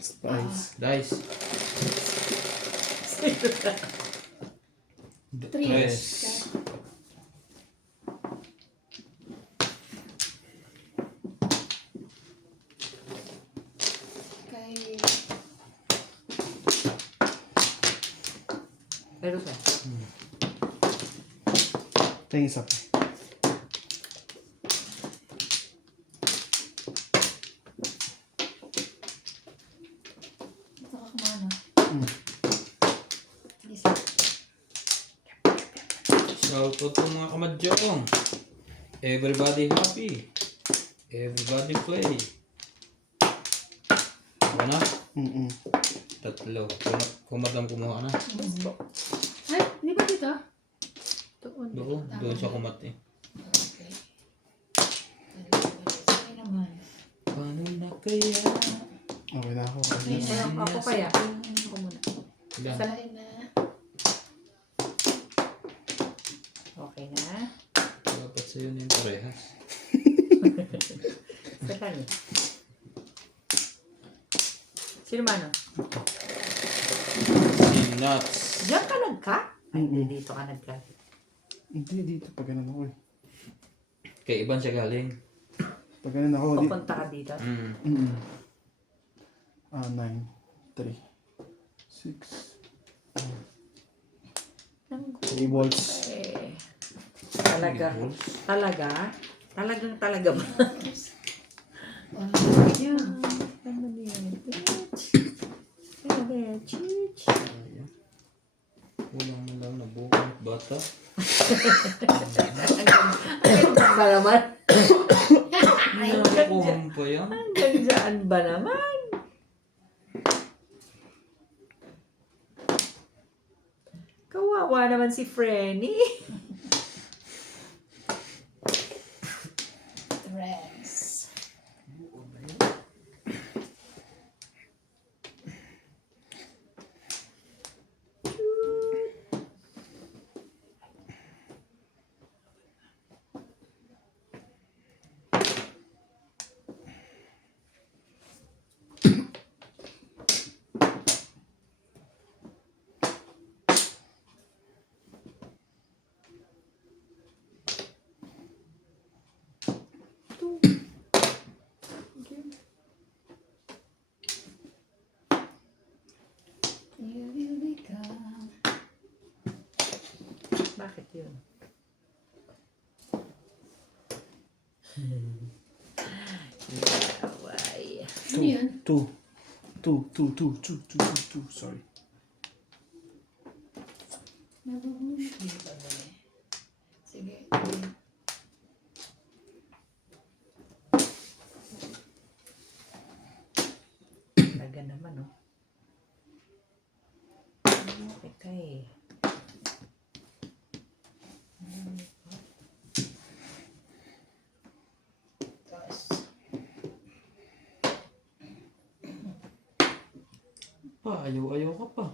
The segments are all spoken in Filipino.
Spice. Dice. 3. Kay... Pero sa. Ito yung isa pa. Nakakamana. Isa. Shout out po mga kamadyong. Everybody happy. Everybody play. Ano na? Tatlo. Kung madam kumuha na. Ay, di ba dito? Doon siya kumati. Okay. Sige naman. Paano na kaya? Okay na ako. Ako kaya. Ako muna. Ilan? Salay na. Okay na. Dapat sa'yo na yung parehas. Saan? Sino man? Si Nuts. Diyan ka nag-cut? Ay, hindi dito ka nag-cut. Hindi, dito. Pag ganun ako eh. Kay Iban siya galing. Pag ganun ako. Pupunta ka dito. 9, 3, 6, 3 volts. Eh, talaga. Talaga ba? Yan. Ano yan? Bitch. Ano ba yan? Chich. Wala mo lang nabuong bata. Hanggang ba naman? Nakuha mo pa yan? Hanggang saan ba naman? Kawawa naman si Frenny. Rest. You will become. Bakit yun? Yaway. Ano yun? 2. Sorry. Nabubuhay. Hindi pa ba eh. Sige. Talaga naman, oh. Teka eh. Tapos. Ayaw ka pa.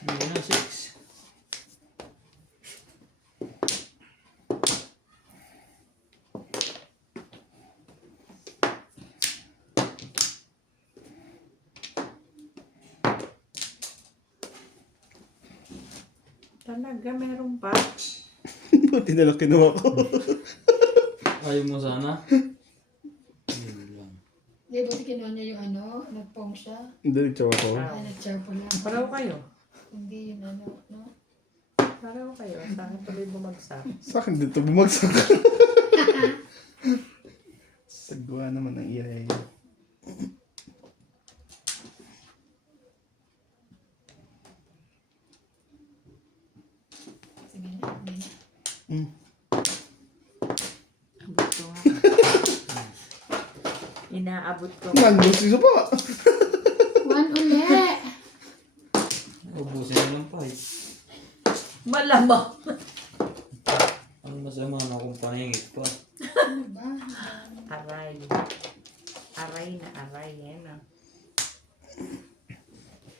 Hindi na 6. Talaga, meron pa. Buti na lang kinuha ko. Ayaw mo sana? Yun lang. Di ba kinuha niya yung ano? Nagpong siya? Hindi, nagtsawa ko. Ay, nag-char po lang. Pareho kayo. Hindi yun ano, no? Pareho kayo. Sa akin tuloy bumagsak. Sa akin dito bumagsak. Sagwa naman ang iyay. Sige na, hindi na. Abot ko nga. Inaabot ko. Nandos isa pa. 1 ulit! Ubusin mo ng 5. Malamang. Ang masama na kung paningit pa. Ano ba? Aray. Aray na aray. Yan ah.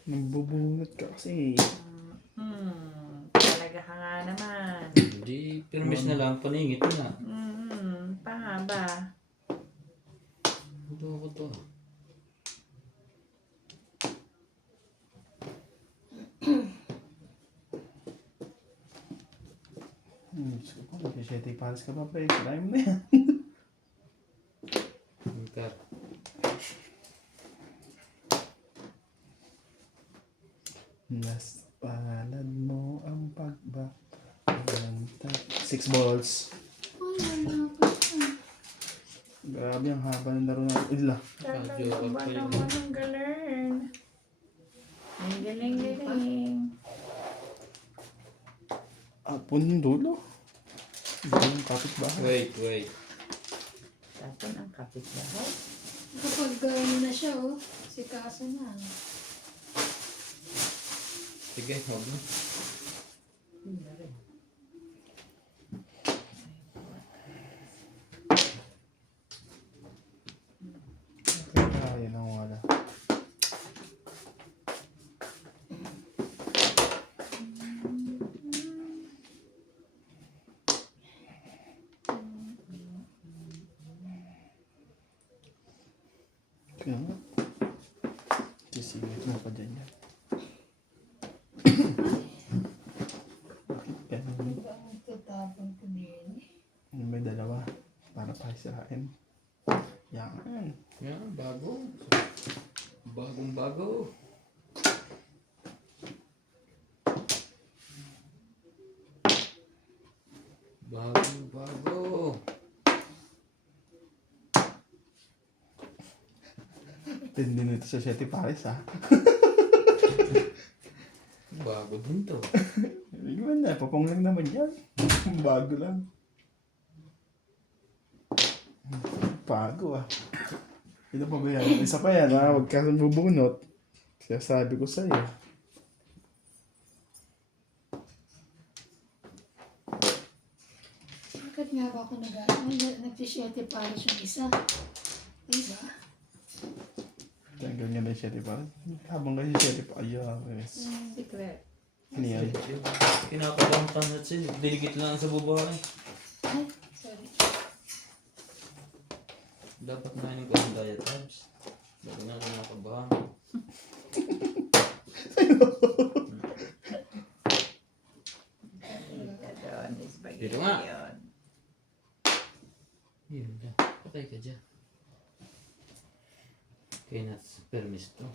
Nagbubunot ka kasi. Talaga ka nga naman. Hindi, permis na lang, paningit na. Pahaba. Ito ako to. So, mag-7 pares ka pa, pre. Try mo na yan. Cut. Nas palad mo ang pagbaka. 6 balls. Ay, wala pa. Grabe ang haba ng laro natin. Ila. Talagang ba naman ang galing? Ang galing-galing. Apon yung dulo. Ito yung kapitbahay. Wait. Tapon ang kapitbahay. Kapag ano na siya, oh. Si Kaso na. Sige, huwag na. Kaya lang wala. Kaya nga. Sisingit mo pa dyan yan. Bakit ganun? Diba ang tutapon ko din? May dalawa. Para pahisirain. Yan. Yan, bago. Bagong bago. Bagong bago. Tindi nito sa 7 pares ha. Bago din to. Iwan na. Papong lang naman yan. Bago lang. Bago ah. Ito pa ba yan? Isa pa yan ha. Huwag ka bubunot. Kaya sabi ko sa'yo. Bakit nga ba ako nag-7 pares yung isa? Diba? Tanggal nga na yung 7 pares. Habang kayo 7 pares. Ayos. Secret. Ano yan? Kinakabahan ka na siya. Diligit lang sa babae. Ay, sorry. Dapat na yung kong diet tabs. Bago na kinakabahan. Doon is bagay Dito nga. yun. Yun na. Okay ka dyan. Okay na. Permis to.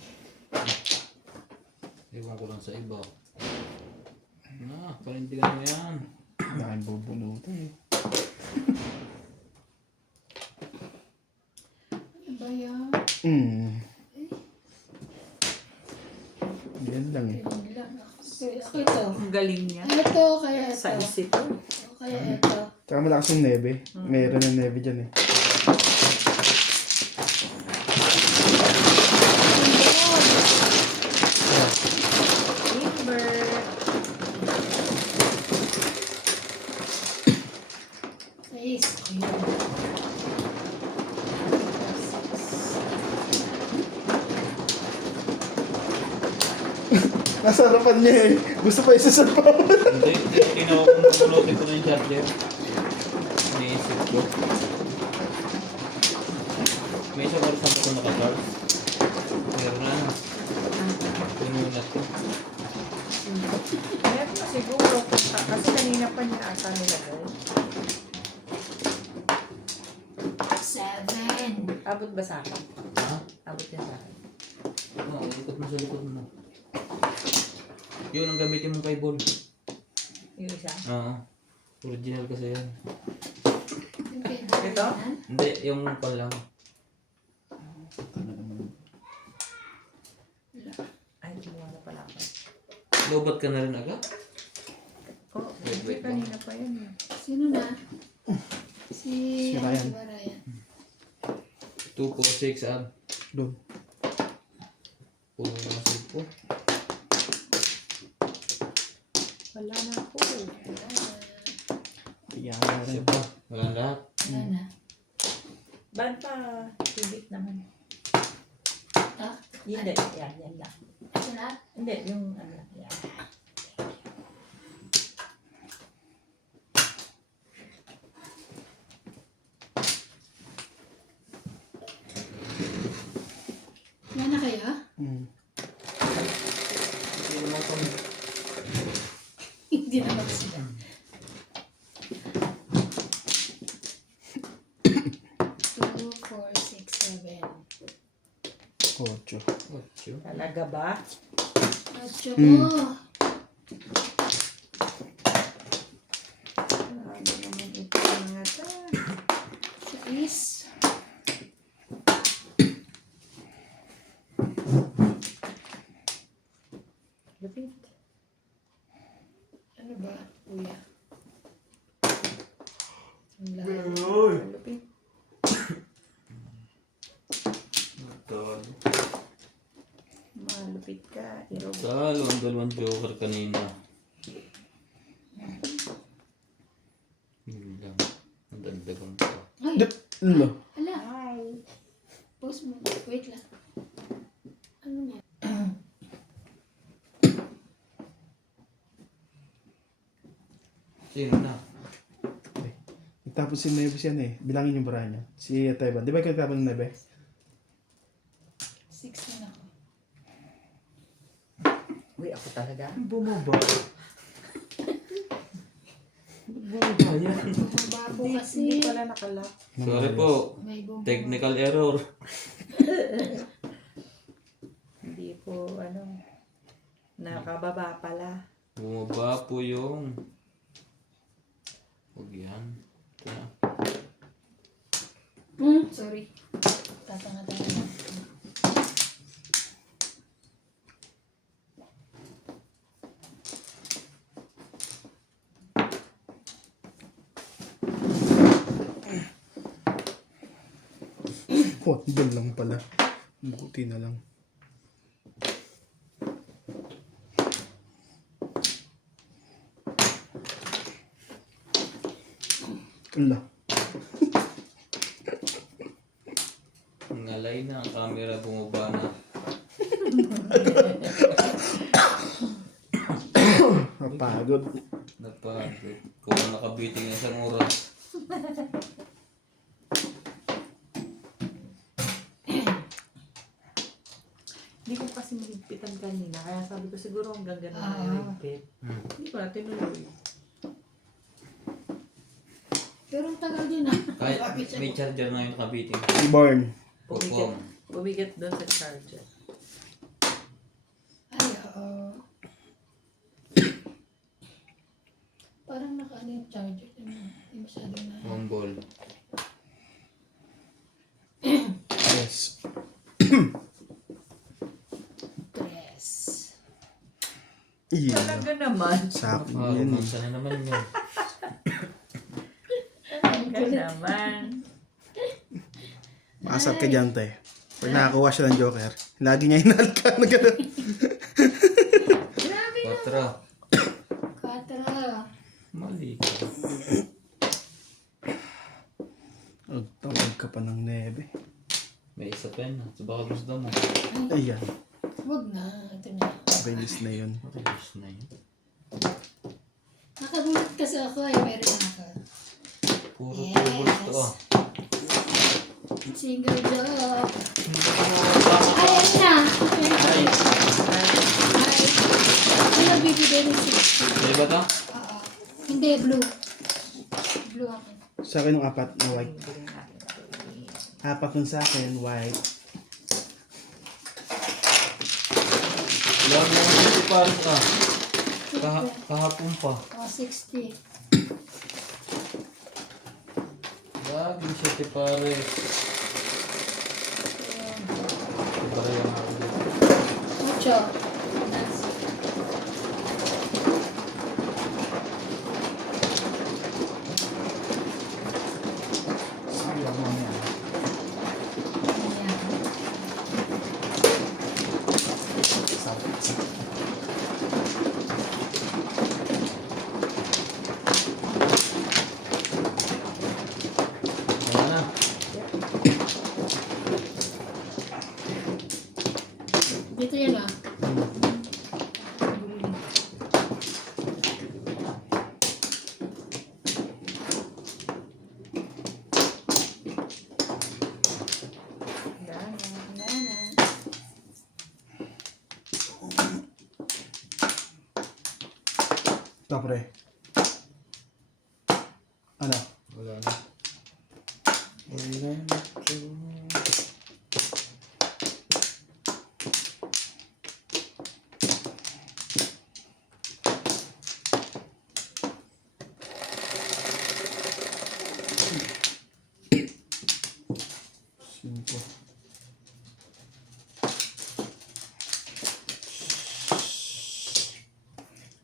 Ewan ko lang sa iba. Panindigan mo yan. Dahil bubunutin eh. Ano ba yan? Yan lang eh. Yun lang. Ako ito. Ang galing niya. Ito, kaya ito. Sa isip. O, kaya ito. Tsaka malakas yung neve. Mayroon ng neve dyan eh. Timber. Please. Ayun. Nasa harapan niya eh. Gusto pa isasapaw. Hindi. Kinuha ko ng bulotin ko na yung charger. Iniisip ko. May isa ko sa naka-charge. Meron na. Puno na to. Meron na siguro. Kasi kanina pa niya ata nilagay. 7. Abot ba sa akin? Ha? Abot yan sa akin. Oo, ikot mo sa likod mo. Yun ang gamitin mo kay Bol. Yung isa. Oo. Original kasi yan. Ito? Hindi, yung pan lang. Ay, wala pala ako. Lobat ka na rin agad? Oh, Wait, hindi wait, kanina pa yan eh. Sino na? Si Ryan. Ano ba, Ryan? 2 po, 6 ab. Doon. Puno na sa po. Wala na ako. Iyan na rin. Siya pa. Wala na lahat. Wala na. Ban pa. Hibit naman. Ito? Hindi. Yan lang. Ito lahat? Hindi, yung ano. Yan. Hmm. Hindi naman kami. Hindi naman sila. 2, 4, 6, 7. 8. Ocho. Talaga ba? Ocho ko. Grabe naman ito mga ta. 6. Lupit. Ano ba, kuya? Ang lahat. Lupit. Talo. Malupit ka. Irog. Talo ang dalawang joker kanina. Yun lang. Ang dandagang pa. Ay, Lo. ala. Hi. Pause mo. Wait lang. Ano yan? Sino na? Tapos si Neves yan eh. Bilangin yung bara niya. Si Taiwan. Di ba ikaw tapos ng Nebe? 16 ako. Uy, ako talaga. Bumaba. Bumaba yan. Bumaba po kasi. Hindi pala nakalock. Sorry po. May bumaba. Technical error. Hindi po, nakababa pala. Bumaba po yung... Huwag yan. Ito na. Sorry. Tatanga-tanga lang. Doon lang pala. Buti na lang. Ala. Ngalay na ang camera, bumaba na. Napagod. Napagod. Kung nakabiting na isang oras. Hindi ko kasi niligpitan kanina. Kaya sabi ko siguro hanggang ganun na Ah. niligpit. Hindi ko na tinuloy. Pero ang tagal din ah. Kahit may charger na yung nakabiting. Si Born. Pumigat, pumigat doon sa charger. Ay, oo. Parang naka-ano yung charger. Hindi masyado na. One ball. Yes. Tres. Iya. Talaga naman. Sa akin Ah, yan eh. umansa na naman yun. Talaga naman. Makasap ka dyan, te. Pag nakakuha siya ng Joker, lagi niya hinalka na gano'n. Grabe na. 4. 4. Mali ka. Tawag ka pa ng nebe. May isa pa yan. So baka gusto mo. Ayan. Huwag na. Ito na. Release na yun. Release na yun. Nakagulat kasi ako eh. Meron ako. Puro Yes. puro to ah. Single job. Hindi ko mababa. Ay, ayun na. Ay. Ay. Ay, nagbibigay ng 60. Di ba to? Oo. Hindi, blue. Blue ako. Sa akin yung 4 na white. Bili natin ito. 4 nun sa akin, white. Wala mo yung si Paris ah. Kahapon pa. Oh, 60. Laging siya si Paris. Para yung ako dito. Mucho. Sayang mo yan. Ayan na. Dito yan ah. Gana, gana. Kapre. Ano? Wala na. Wala na. Cinco.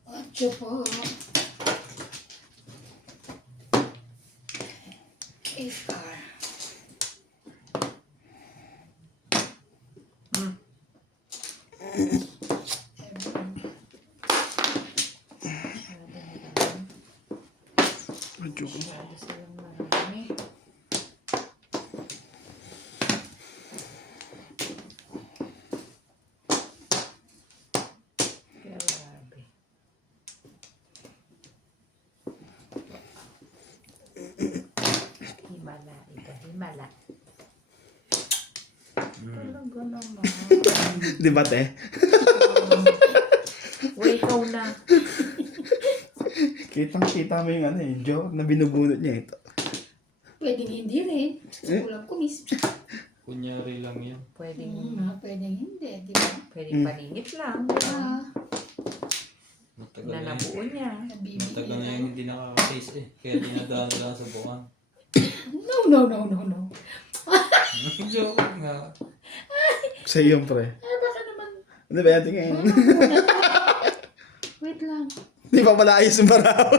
Ocho po. AR. Medyo ko. Masyado silang marami. Grabe. Himala ito, himala. Talaga naman. Di ba, te? Uy, ikaw na. Kitang-kita mo yung ano eh, joke na binubunot niya ito. Pwedeng hindi rin. Sa ulam ko mismo. Kunyari lang yan. Pwedeng, Pwedeng hindi, di ba? pwedeng paningit lang. Ah, Matagal Na na yun. nabuo niya. Matagal na yung hindi nakaka-taste eh. Kaya dinadaan lang sa buwan. no. Joke nga. Sa iyo, pre. Baka naman. Ano ba yan? Tingin. Wait lang. Di pa pala ayos yung baraw.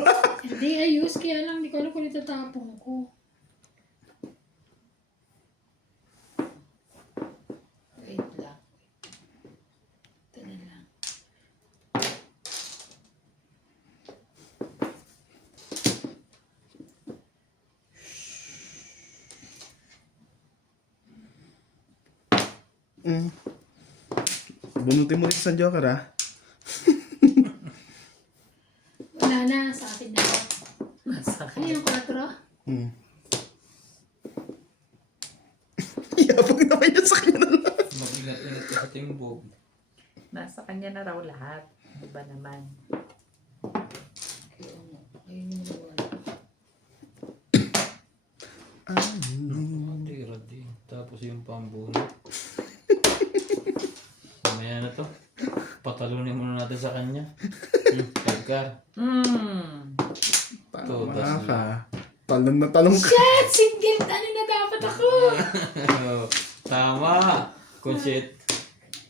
Hindi ayos, kaya lang hindi ko alam kung itatapon ko. Wait lang. Ito na lang. Bunutin mo rin sa Joker, ha? Wala na, sa akin na. Masakit. Ano yung 4? Yabang naman yun sa kanya na lang. Mag-ingat-ingat ka sa timbog. Nasa kanya na raw lahat. Iba naman. Ayun yung wala. Tira din. Tapos yung pambunot. Mamaya na to. Patalunin muna natin sa kanya. Edgar. Tama ka. Talong na talong ka. Shit! Single! Ano na dapat ako? Tama. Konsit.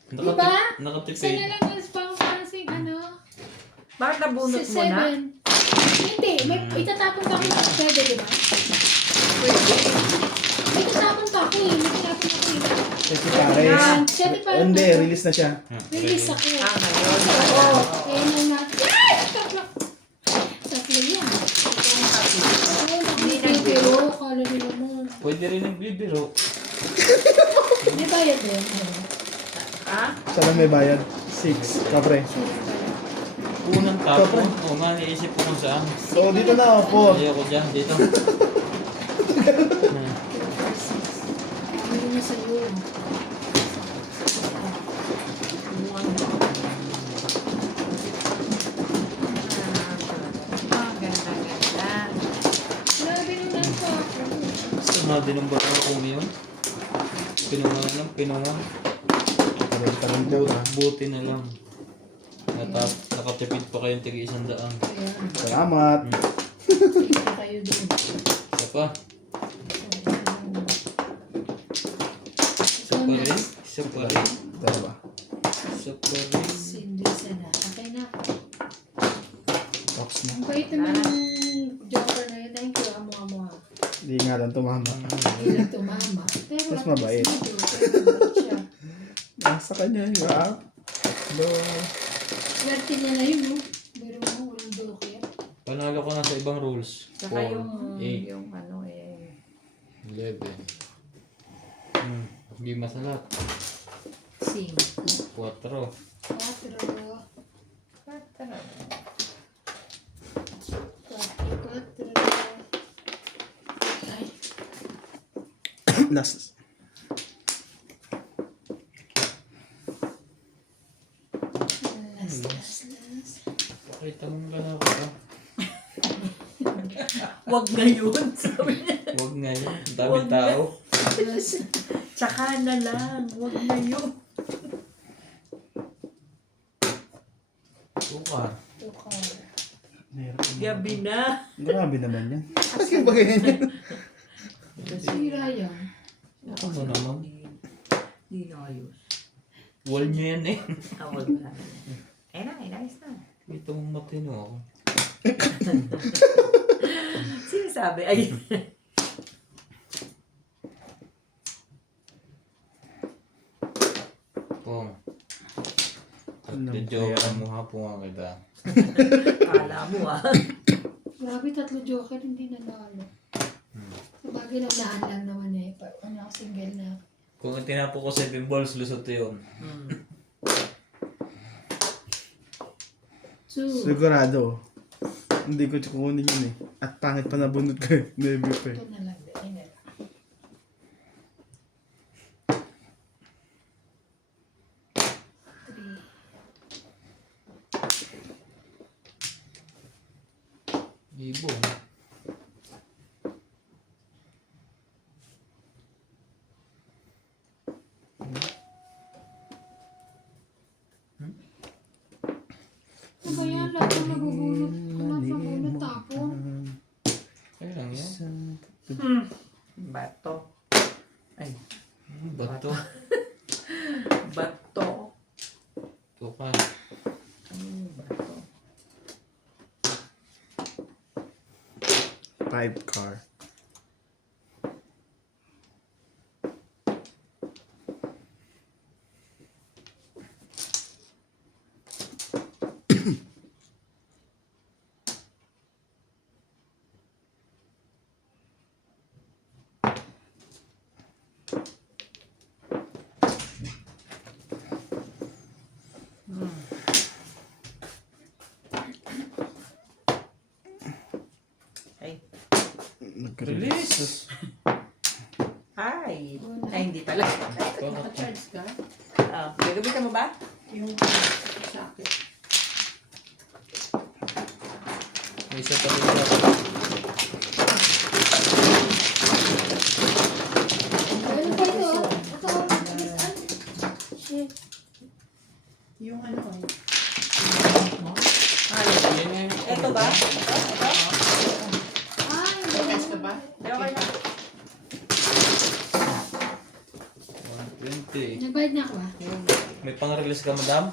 Diba? Isa Nakatipid. na lang yung pang-pansing ano? Bakit nabunot mo na? 7. Hindi, may itatapon pa ako sa pwede, di ba? Pwede. May itatapon pa ako eh. May itatapon ako eh. Si Pares. Yan, siya di pa. Hindi, release na siya. Release ako. Ah, ngayon. Oo. Kaya nang natin. Ay! Tatlo yan. Oo, nagbibiro. Kala nila mo. Pwede rin nagbibiro. May bayad din. Ah? Siya lang may bayad. 6. Kapre. Unang tapon. O nga, naisip ko kung saan. So, dito na ako. Ayoko dyan. Dito. Ano na sa'yo? Ah, ganda. Grabe naman po ako. Sumadi ng bata ko yun. Pinunga. Tarong daw na. Buti na lang. Nakatipid pa kayong tig-100. Kaya, Salamat. kita kayo dun. Isa pa. Isa pa rin. Isa pa rin. Dalawa. Isa pa rin. Sindisa na. Okay na. Box na. Ang bait naman yung joker na yun. Thank you, amo-amo. Hindi nga lang tumama. Hindi lang tumama. Pero Mas at mabait. least medyo, pero mabait siya. Nasa kanya yung app. Hello. Swerte niya na yun, no? Pero mo, walang doke yan. Panalo ko na sa ibang rules. Saka 4, yung, 8, yung ano eh. 11. Hindi masalat. 5. 4. 4. Ay, Last. last. Pakita mong lalaki ka. Wag ngayon, sabi niya. Huwag ngayon. Ang Huwag daming tao. Tsaka na lang, wag ngayon. Sukar. Nahirap yun. Gabi na. Grabe naman yan. Kasi ba ganyan yan? Sira yan. Ano naman? Hindi na ayos. Wall nyo yan eh. Wag na. Ayos na. Ito mong matino ako. Sino sabi? Ay. Pong. Ano Medyo ba yan? mo hapon nga kita. Kala mo ah. Grabe, 3 joker, hindi nanalo. Sabagay na naan lang naman eh. Ano ako, single na. Kung tinapo ko 7 balls, lusot yun. Two. Sigurado. Hindi ko kukunin yun eh. At pangit pa nabunod ko eh. Maybe pa eh. Ito na lang. Ayun na lang. Three. Ibo. Ano ba yan? Lahat ng nabubunot. Lahat ng bunot tapon. Kaya lang yan. Bato. Ay. Bato. Bato. Sukar. Bato. 5 car. Ay. Nag-release. Ay. Ay, hindi pala. Naka-charge ka? Gagamitan mo ba? Yung socket. May isa pa rin ako. Ano pa ito? Ito, yes, shit. Yung ano, Yan yan. Ito ba? Ito? Ay, test ka ba? Okay na. 120. nagbayad na ako ah. May pang-release ka, madam?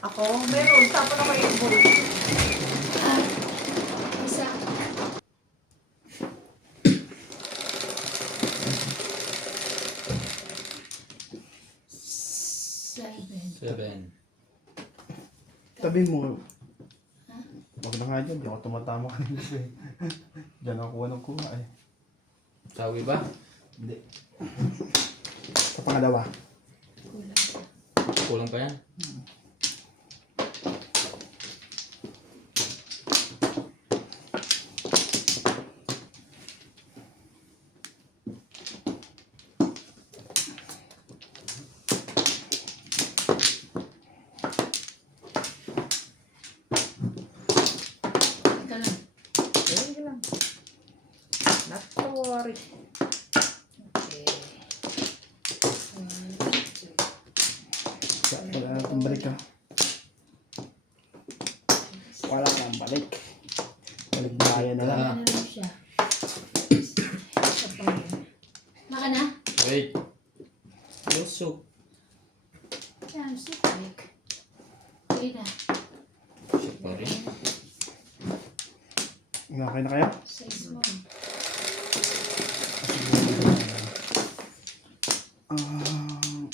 Ako, meron. Tapos ako yung bull. Isa. Seven. 7. Tabi mo. Wag na nga dyan. Di ako tumatama kanina eh. Diyan ako kuha ng kuha eh. Sawi ba? Hindi. Sa pangalawa. Kulang. Kulang pa yan. Teka lang. Sige lang. Not to worry. Okay. One, two. Wala na itong balik ka. Wala kang balik. Balik bayan na lang. Ano lang siya? Isa pa yun. Naka na? Wait. Lusok. Yan, so quick. Okay na. Siya pa rin. Nakakain na kaya? Size mo.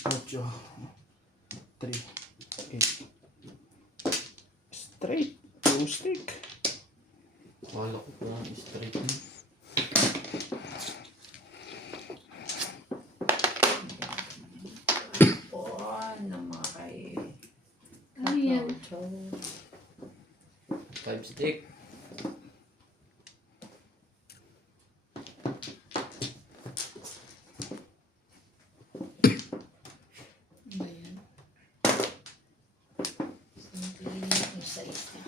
Ocho. 3. 8. Straight. Two stick. Wala ko po ang straight na. Ano mga kay... Ano yan? 5 stick. Ano ba yan? Simple yung size niya.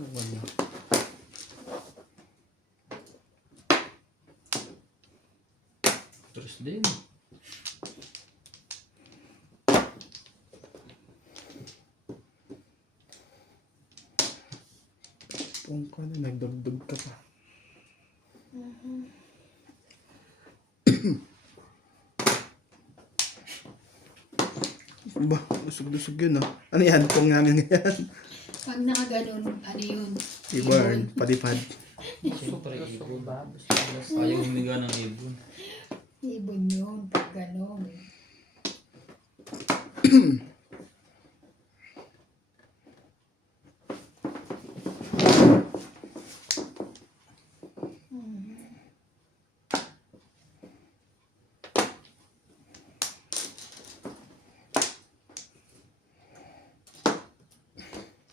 Wala. Tres din. Kung ka na, nagdugdug ka pa. Ba, lusog-lusog yun, ah. Ano yan? Pong namin yan. Pag nakaganon, ano yun? Iburn, palipad. Siyempre, ibon. Ayaw humiga ng ibon. Ibon yun, pag ganon.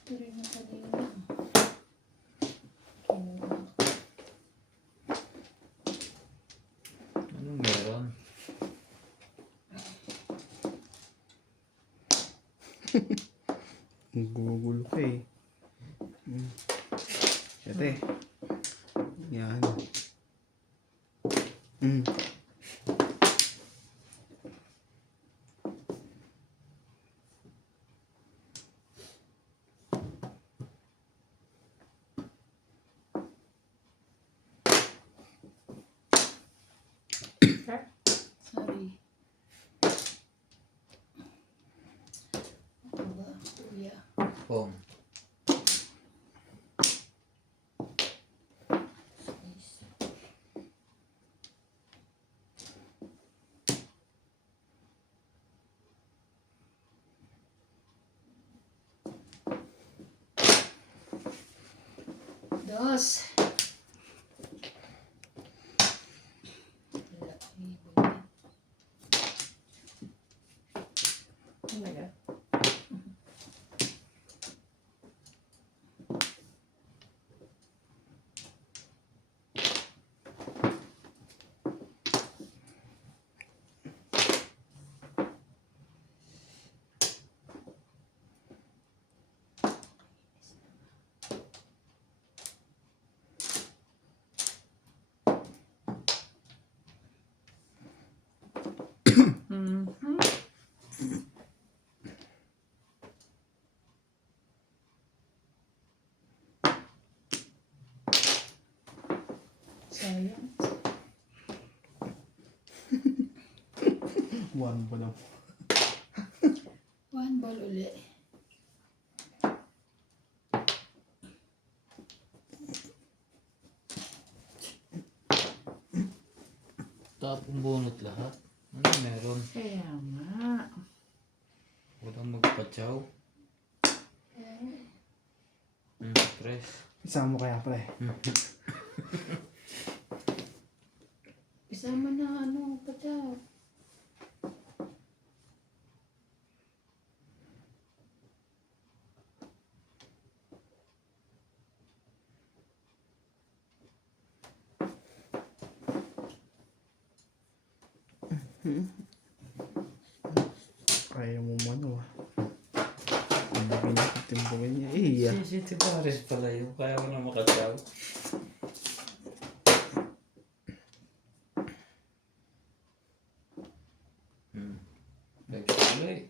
Ito rin ang kanina. Kinuha. Anong meron? Gugulo ka eh. Ate. Yan. Sorry. Ito ba, kuya? Pong. Dos. Wala, ibon yan. Talaga. Mhm. Sayang. One pa lang. One ball uli. Tapong bunot lahat. Ano meron? Kaya nga. Walang magpatsaw. Tres. Isama mo kaya pala eh. Isama na ano, pataw. Kaya mo mano ah. Timbangin niya, timbangin niya. Iya. Si Paris pala yun. Kaya ko na makatsaw. Nagsuloy.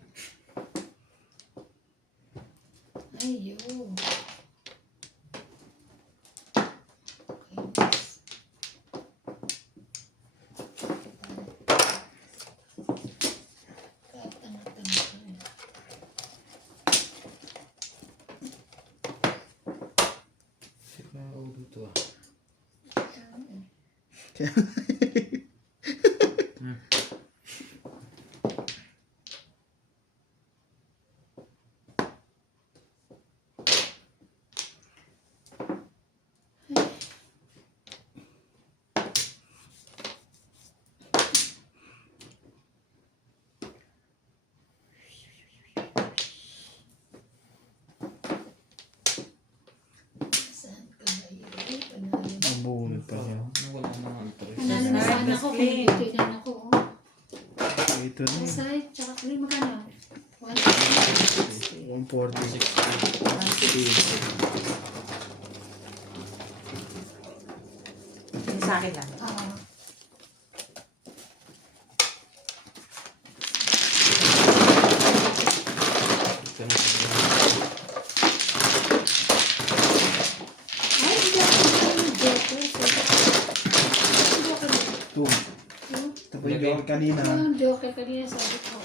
Ayo. Siguro dito ah. Saan ka ba yun? Panalo. Ang bunot pa niya. Wala na ang tres. Panalo na sana ako kung dito ilan ako. Ito na yun. Masay, tsaka kali magkano? 140. 160. 160. Yung sa akin lang. Oo. Ito po yung joke kanina. Ang joker kanina sabi ko.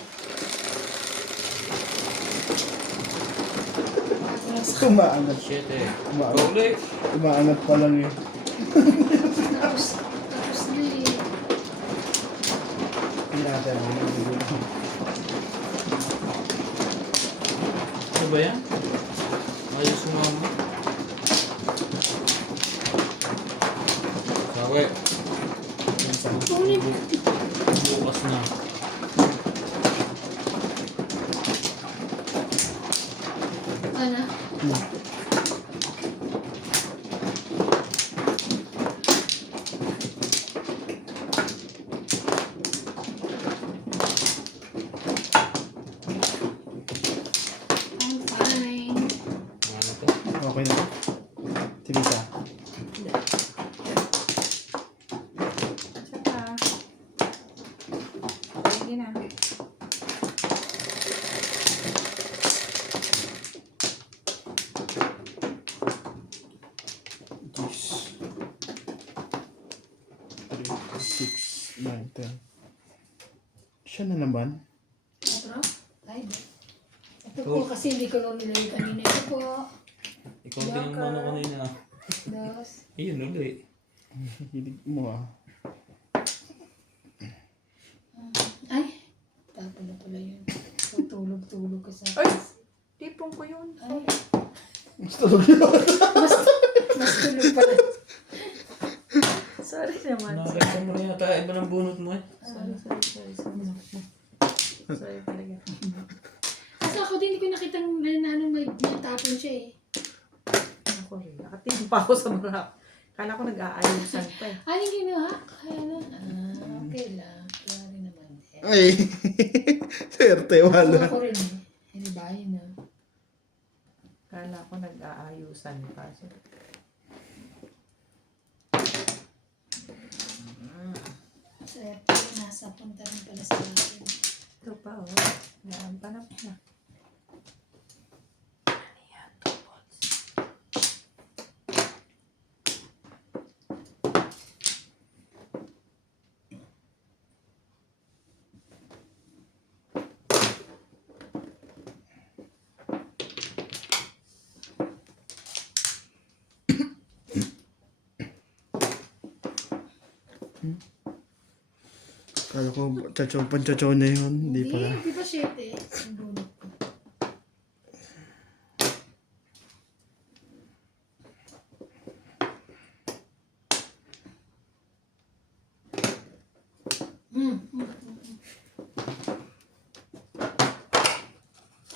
Umaangat. Shit eh. Umaangat. Ulit. Umaangat pa lang eh. Tapos na eh. Hindi natin. Ano ba yan? Ayos mo mama. Sawi. Ulit. Bukas na. Ano? I'm fine. Ano to? Okay na. Tigisa. Saka. Sige na. Yes. 3, 6, 9, 10. Siya na naman. Ito? Ay, di. Ito po kasi hindi ko nung nilagay kanina. Ito po. Ikaw din ang mano kanina. Dos. Ayun ulit. Hilig mo ah. Ay. Tapo na pala yun. Tulog-tulog ka sa Ay! Tipong ko yun. Ay. Mas tulog yun. Mas tulog pala. Sorry naman. Nakakita mo na yata iba ng bunot mo eh. Sorry. Sorry talaga. Kasi ako din, hindi ko nakita na may natapon siya eh. Ako rin. Nakatingin pa ako sa marap. Kala ko nag-aayusan pa eh. Ay, hindi na ha? Kaya na. Okay lang. Kaya rin naman. Ay. Swerte wala. Ako rin eh. Hindi ba yun na? Kala ko nag-aayusan pa. So, Swerte, nasa punta rin pala sa akin. ito pa oh. Naampanap na. Kala ko panchachaw na yun. Hindi pala. Di ba 7? Ang bunot ko.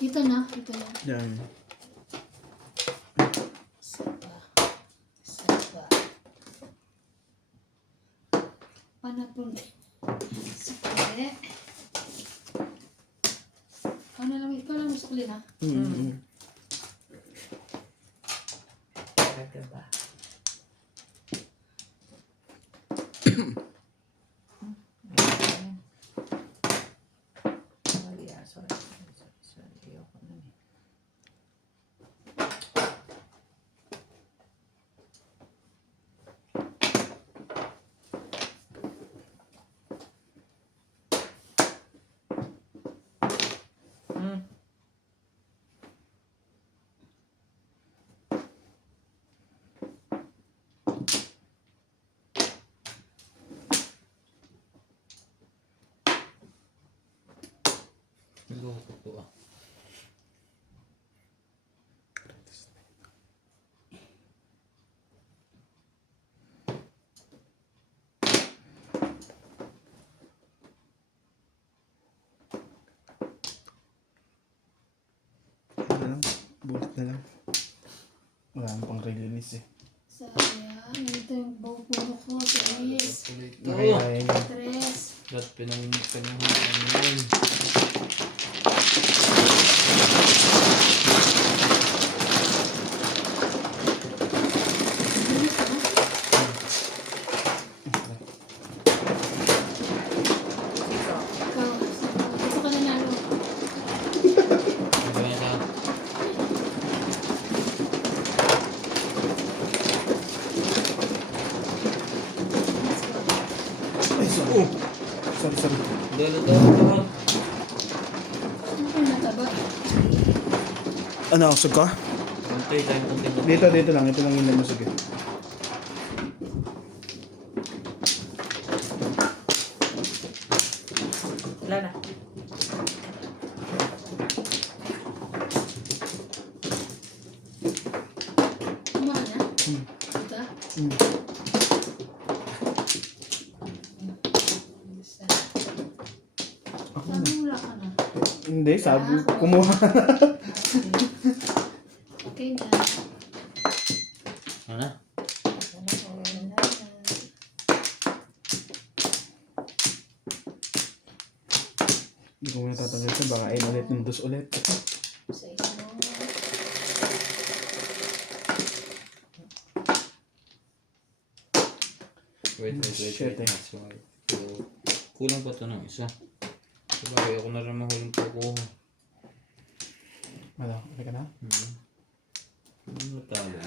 Kita na. Yan. Sapa. Panapon. Sukli. Ano lang, ikaw lang sukli na. Talaga ba? Sorry. Ayoko na eh. Niloko ko ah. Ano lang? Bulit na lang. Wala nang pang release eh. Sayang. Ito yung bubuno ko. 3. Ulit. Nakaya yun. 3. Ba't pinanghungan mo yun? Ikaw. Ito ka nanalo. Ano yan sa... Ay, so, sorry. Dolo. Ano yung mataba? Ano, usog ka? Konti, tayo konti. Dito lang. Ito lang yung namusog eh. Wala na. Kumahan na? Ito? Sabi mo wala ka na. Hindi, sabi, kumuha. Okay na. Ano? Hindi ko muna tatanggal siya, baka ayun ulit ng dos ulit. Sa isa mo. Wait. Shit, eh. So, kulang pa ito ng isa. Sabagay, ako na rin mahuling pagkuha. Wala, okay ka na? Ano talo na?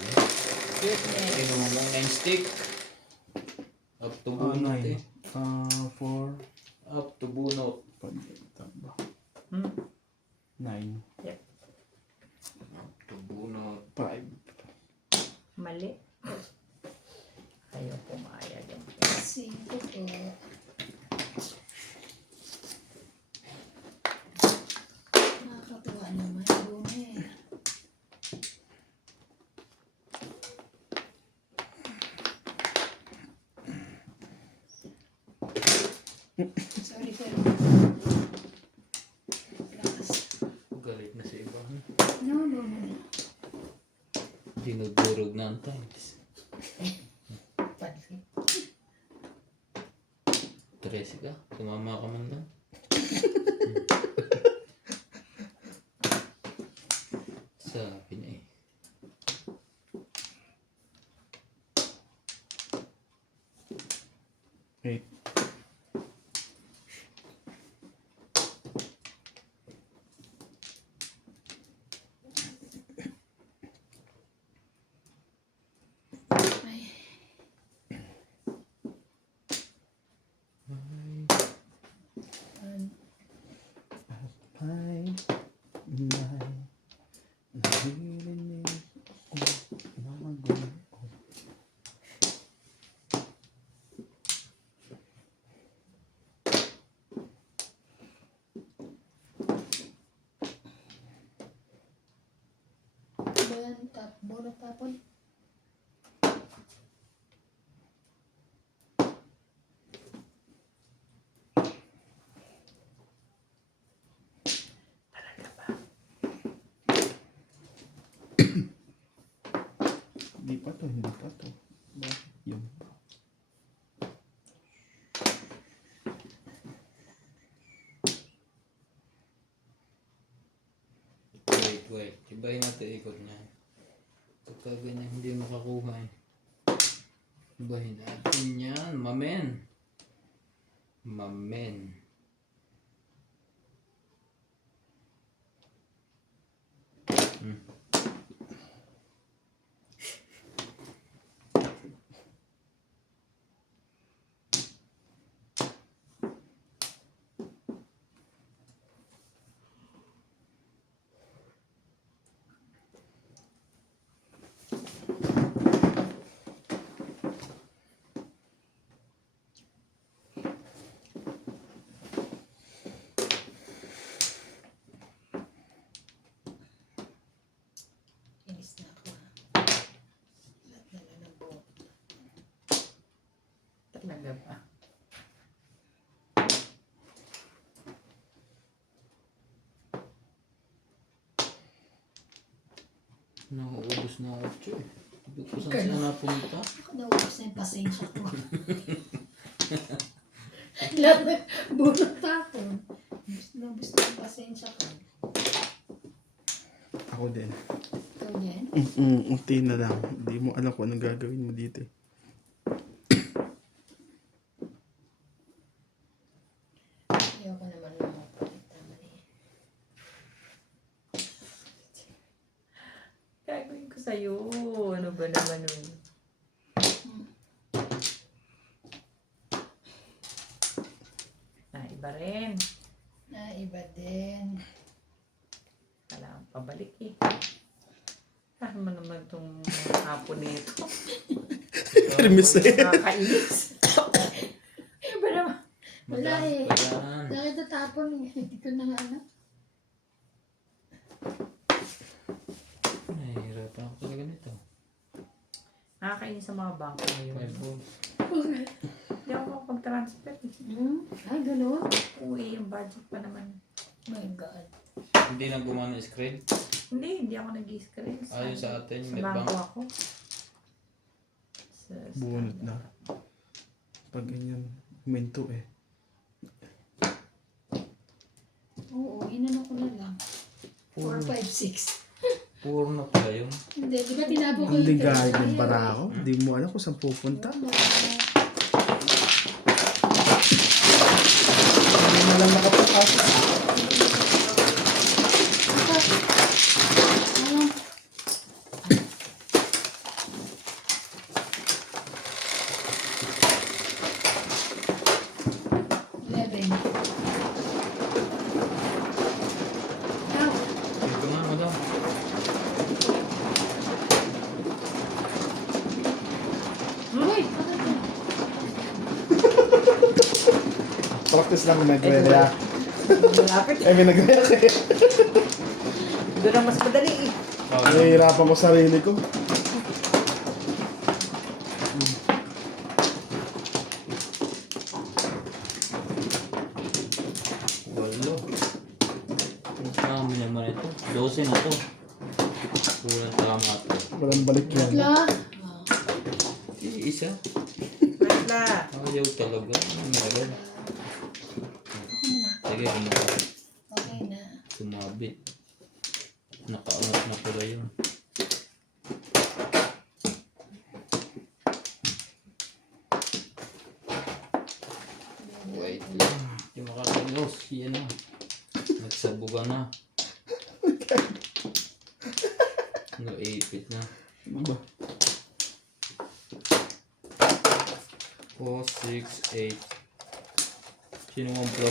Kinuha mong 9 stick. Up to bunot eh. 4, Up to bunot. 9, Up to bunot. 5. Mali. Ayaw pumaya din. 5 po. Nakakatuwa naman. Bumi. Sorry. Lakas. Galit na sa iba. No. Dinudurog na ang times. Pansin. 13 ka? Tumama ka man lang? Sabi na eh. Wait. Ay. Ay, nahilinig ako na magulo. Bayan, bunot tapon. Hindi pa to. Bakit yun? Wait. Ibahin natin ikot niya. Kapag ganyan hindi makakuha eh. Ibahin natin yan. Mamen. Inis na ako. Lahat na lang ng buhok. Talaga ba? Nauubos na ako siya eh. Sabi ko saan sila napunta? Ako naubos na yung pasensya ko. Lahat na bunot tapon. Naubos na yung pasensya ko. Ako din. Ikaw din? Unti na lang. Hindi mo alam kung anong gagawin mo dito eh. Ayoko naman mapalit. Tama na yan. Gagawin ko sa'yo. Ano ba naman nun? Iba rin. Iba din. Kailangan pabalik eh. Ano mo naman itong hapon nito? Hermes eh. Nakakainis. Iba naman. Wala eh. Ayan. Dahil tatapon eh. Hindi ko na ano. Nahihirapan ako talaga nito. Nakakainis sa mga bangko ngayon. 5 volts. Hindi ako makapag-transfer eh. Ay, gano'n? Uwi yung budget pa naman. My God. Hindi na gumana yung screen. Hindi ako nag-screen. Ayun sa atin, Sa net bangko bank. ako. Sa Bunot na. Pag ganyan, minto eh. Oo, inano ko na lang. 4, 5, 6. Puro na pala yun. Hindi, di ba tinabo ko Hindi yung gaya Ayaw ng para eh. ako. Hindi mo alam kung saan pupunta. Hindi na lang nakapapasok. Ano? Eleven. Ow. Dito nga, madam. Uy! Practice lang kung nagre-react. malapit eh. Eh, may nag-react eh. Doon ang mas madali eh. Nahihirapan ko sarili ko. Walo. Ang dami naman ito. 12 na to. Kulang tama to. Walang balik yan. Wala. Isa. Wala. Ayaw talaga. Ano meron? Sige, ano ba? Okay na. Sumabit. Nakaangat na pala yun. Wait lang. Yung makakalos. Yan na. Nagsabuga na. Naipit na. Ano ba? 4, 6, 8. Sino ang pro?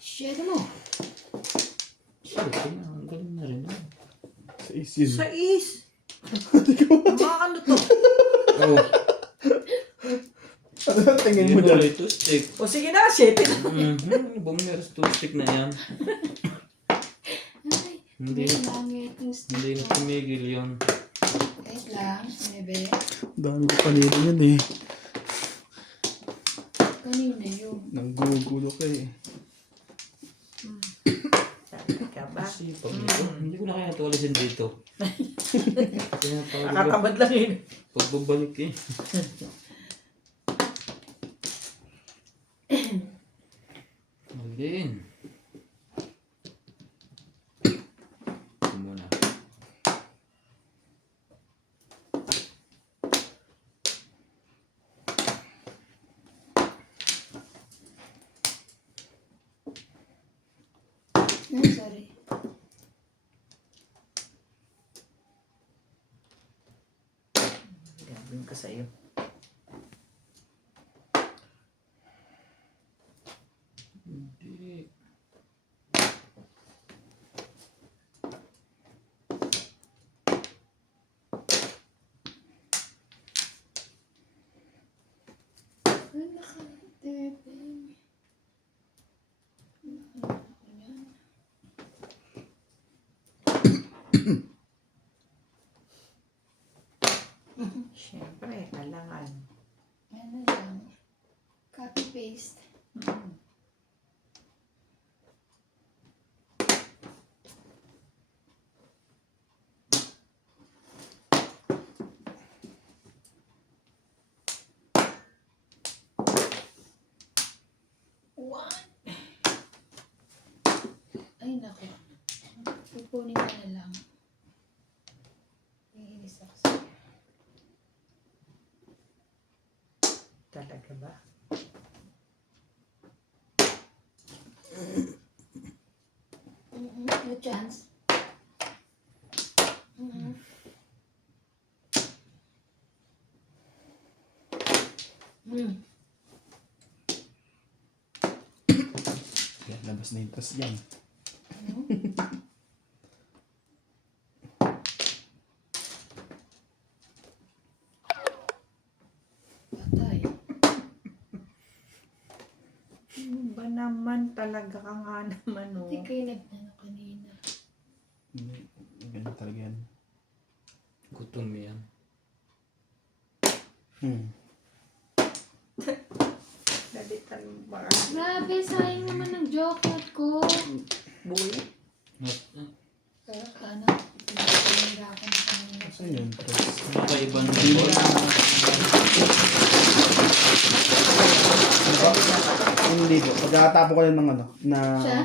Share mo. Shit, ang galing na rin. Sa isin. Sa is. Mga ano to? Oh, Ano ang tingin mo yun dyan? ulit to stick. O sige na, shit. Bumiras to stick na yan. Ay, Hindi, may langit yung hindi na tumigil yun. Wait lang. Maybe. Dami ko panilo yun eh. Kanina yun. Nanggugulo ka eh. Sabi ka ba? Kasi pag nito, hindi ko na kaya ito alisin dito. Kaya tawag ko, Nakatamad lang yun. pagbabalik eh. Alin. Ito muna. Ay, sorry. Gagawin ko sa'yo. Hindi. Ay, nakatipin. Siyempre, kailangan. Ano lang. Copy-paste. One. Ay, naku. Pupunin ko na lang. Iinis ako sa'yo. Talaga ba? No chance. Mm. Labas na yung tas yan. Patay. Ano ba naman talaga ka nga naman, oh. Hindi kayo nag-ano kanina. Hindi. Ganyan talaga yan. Gutom yan. Dalitan mo ba? Grabe, sayang naman ng joker ko. Boy? Pero ano, pinahirapan ko kanina. Kasi yun, tres. Kakaiba ng ball. Hindi po. Pagkatapo ko yan ng ano, na Siya?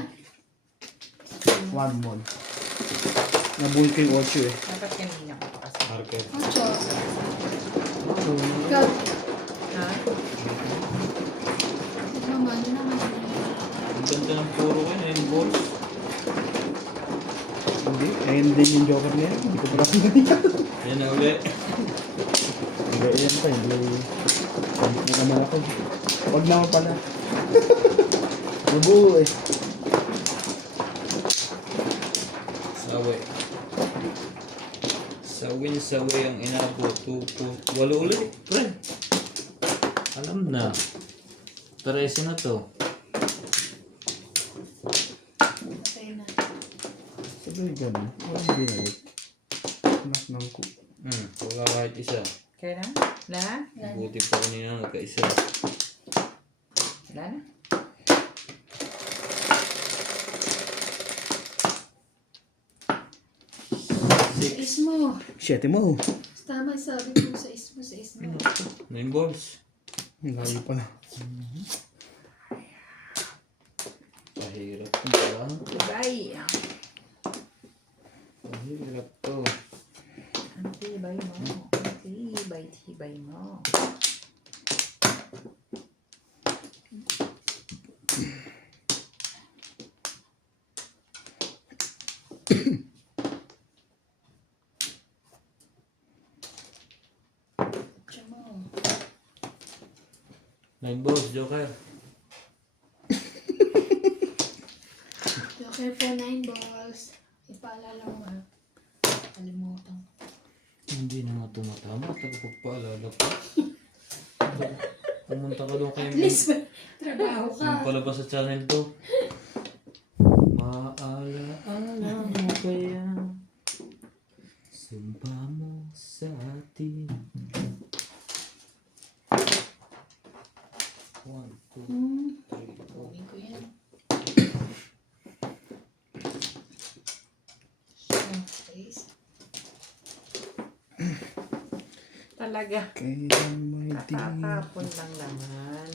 one ball. Nabuhin ko yung 8 eh. Dapat kanina ka pa kasi. Market. Ocho. Ikaw. Ha? Mama, ano naman? Ang ganda ng puro ko yun, yung balls. Hindi. Ayun din yung joker niya. Hindi ko pala pinanihan. Yan na uli. Hindi, yan pa. Hindi. Hindi naman ako. Huwag naman pala. Mabuo eh. Sawi. Sawi ang inabot. Walo ulit. Pre. Alam na. 13 na to. Patay na. Sabay ganun. Walang binalik. Anak ng ko. Wala kahit isa. Kaya na? Wala na? Buti pa kanina nagkaisa. Wala na? Sa ismo. 7 mo. Tama sabi ko sa ismo, sa ismo. 9 balls. Layo pa na. Pahirap to ba? Tibay. Pahirap to. Ang tibay mo. Ang tibay mo. Siya mo. 9 balls, Joker. Joker for 9 balls. Ipaalala mo ha. Kalimutan ko. Hindi na nga tumatama. Tagapagpaalala pa. Pumunta ka doon kayo. At least, trabaho ka. Yung palabas sa channel to. Maalaala mo kaya sumpa mo sa atin. 1, 2, 3, 4. Kunin ko yan. Face. Talaga. Kaya may di. Tatapon lang naman.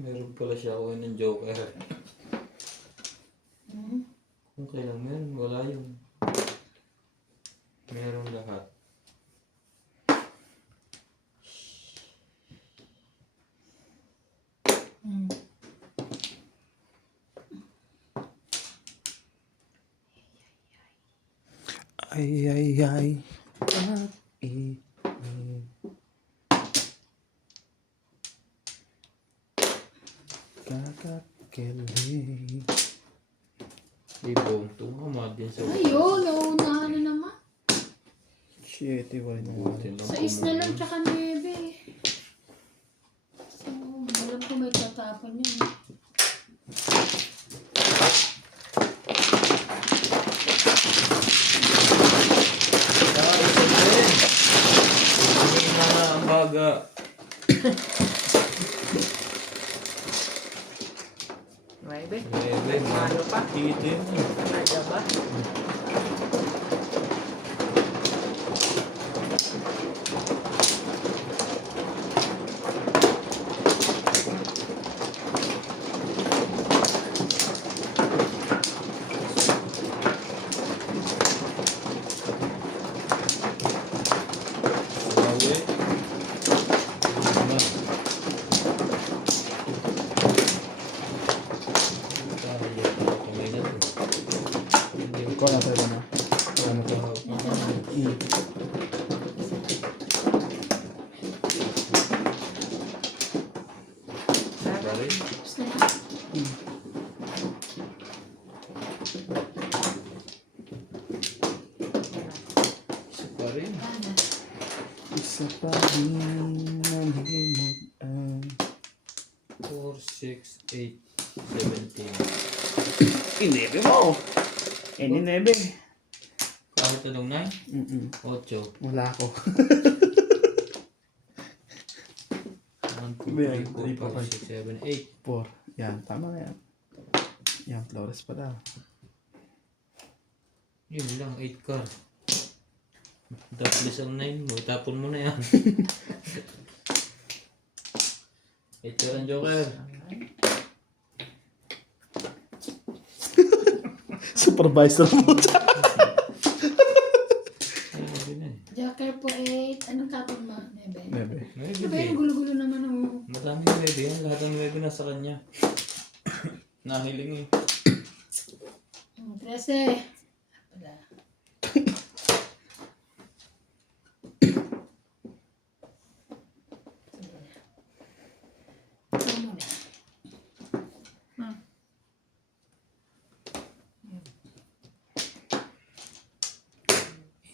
Meron pala siya ako ng Joker. Kung kailang meron, wala yun. Meron lahat. Ay, ay, ay. Kakakili. Ibong, tumama din sa Ayun, naunahan na naman. Shit, iwalay na Buti nga. lang Sa is na lang kung- tsaka 9. So, alam ko may tatapon yun. Saka isa din. Hindi na ang baga. Nuebe. Bebe, Ano pa? itim. Talaga ba? Sawi. Mm. Pa rin. Tapos na lang. Isa pa rin. Wala na. Isa pa rin ang himot. 4, 6, 8, 17. Inebe mo. Inebe. Kahit anong 9? Mm-mm. 8. Wala ako. 1, 2, Ayan, 3, 4, 5, 6, 7, 8. 4. Yan, tama na yan. Yan, Flores pala. Yun lang, 8 ka. Doubtless ang 9 mo. Itapon mo na yan. 8 ka lang, Joker. Supervisor mo. Ay, sabi na eh. Joker po 8. Anong tapon mo? Nebe. Inebe. May Ano ba bigay. yung gulo-gulo naman ang... Madaming bebe yan. Lahat ng bebe nasa kanya. Nahiling eh. 13. Wala. Ito muna.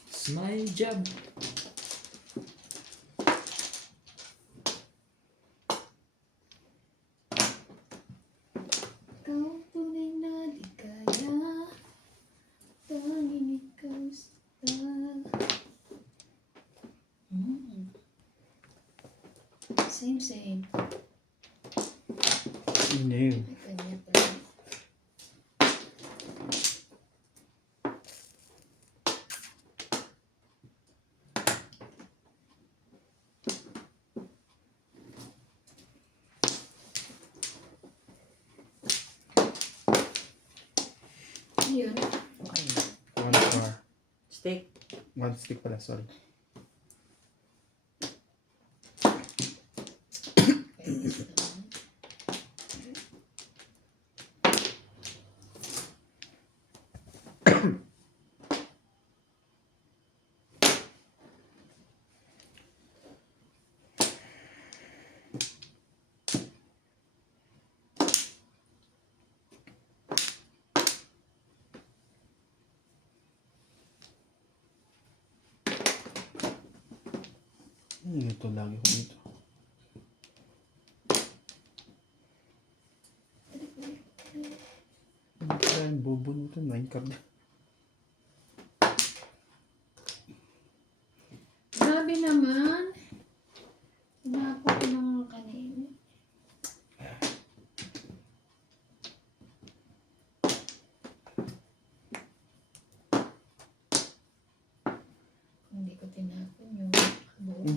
It's my job. Ikaw ang tunay na ligaya. Tanging ikaw sa... Same, same. No. Ay, kanya pala. Yun. One car. Steak. One stick pala, sorry. Ito lagi ko dito. Ano kaya yung bobo nito? 9 card. Grabe naman. Sinapa ko ng kanina. Hindi ko tinapon yung buo.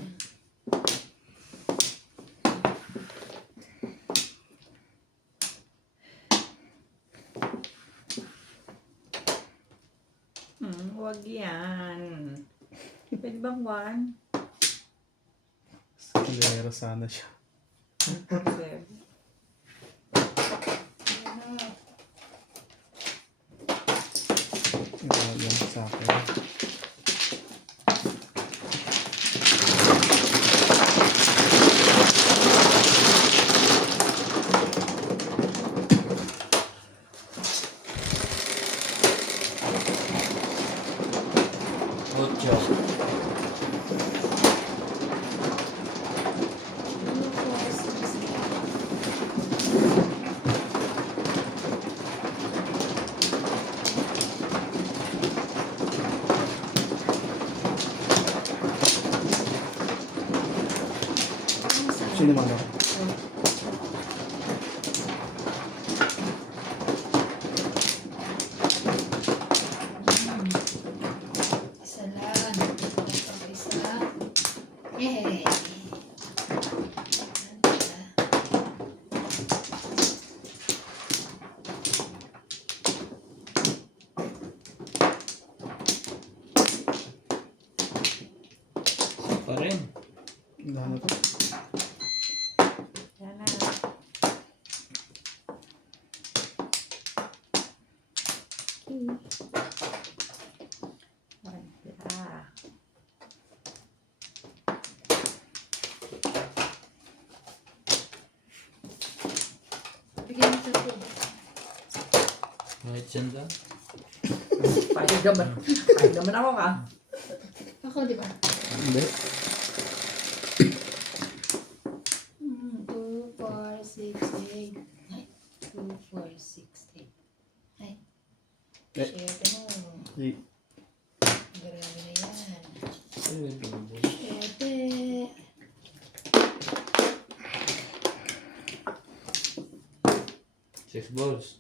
Huwag yan. Pwede bang one? Galera sana siya. 4-7. Ito yan sa akin. Ocho. Sino naman ako? Isa lang. Isa. Eh. Isa pa rin. Wala na to. Yan na. Okay. Wala. Kahit sanda. Pahig naman ako ka. Ako, di ba? Hindi. 2, 4, 6, 8. Ay, 2, 4, 6, 8. Ay. Eh. Siyete mo. Eh, Grabe na yan. Ano yung pinabos? Siyete. Six balls.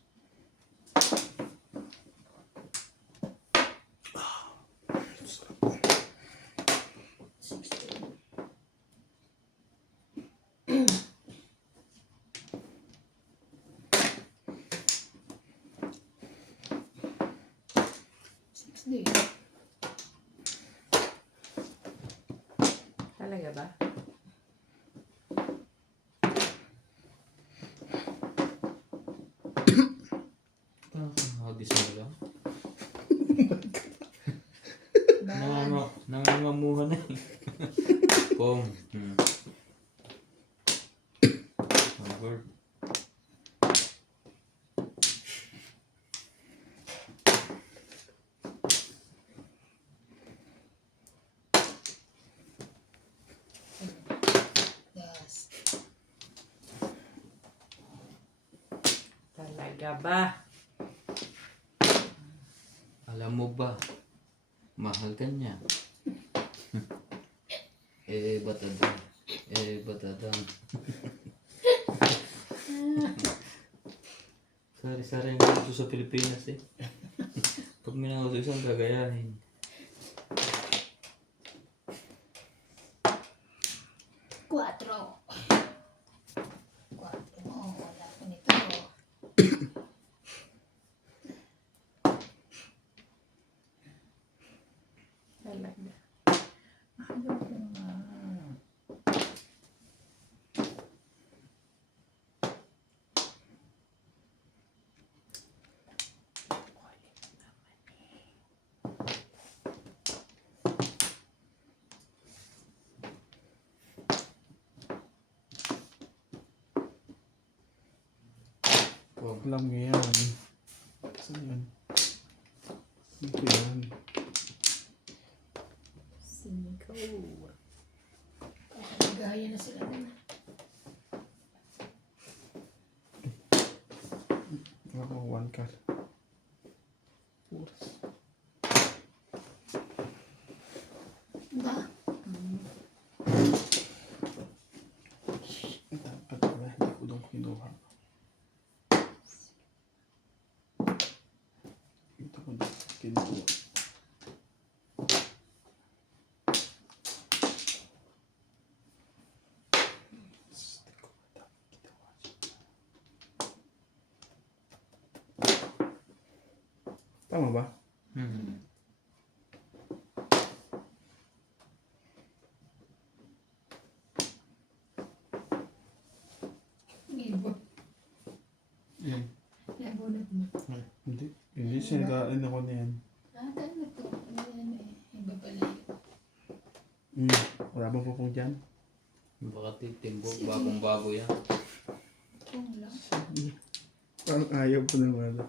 Sixty. Talaga ba? Nakakahagis mo lang. Nangangamuha na eh. Pong. Convert. Das. Talaga ba? Alam mo ba? Mahal ka niya. Batadang. Batadang. Sari-sari nga dito sa Pilipinas eh. Pag minakaw sa isang gagayahin. Quatro. Quatro. Oh, wala ko nito. Talaga. Pong. alam mo yan. Saan yan? Ito yan. Cinco. Gaya na sila na. Ako, 1 card. Puras. Ba? Dapat pala, hindi ko doon kinuha. Ito ko doon kinuha. Tama ba? Ibon. Yan. Nabunot mo. Ay, hindi. Hindi siya nag ako na yan. Ano to? Ano yan eh? Iba pala yun. Wala bang pupong dyan? Baka titimbog. Bagong-bago yan. Kung lang. Parang ayaw ko naman.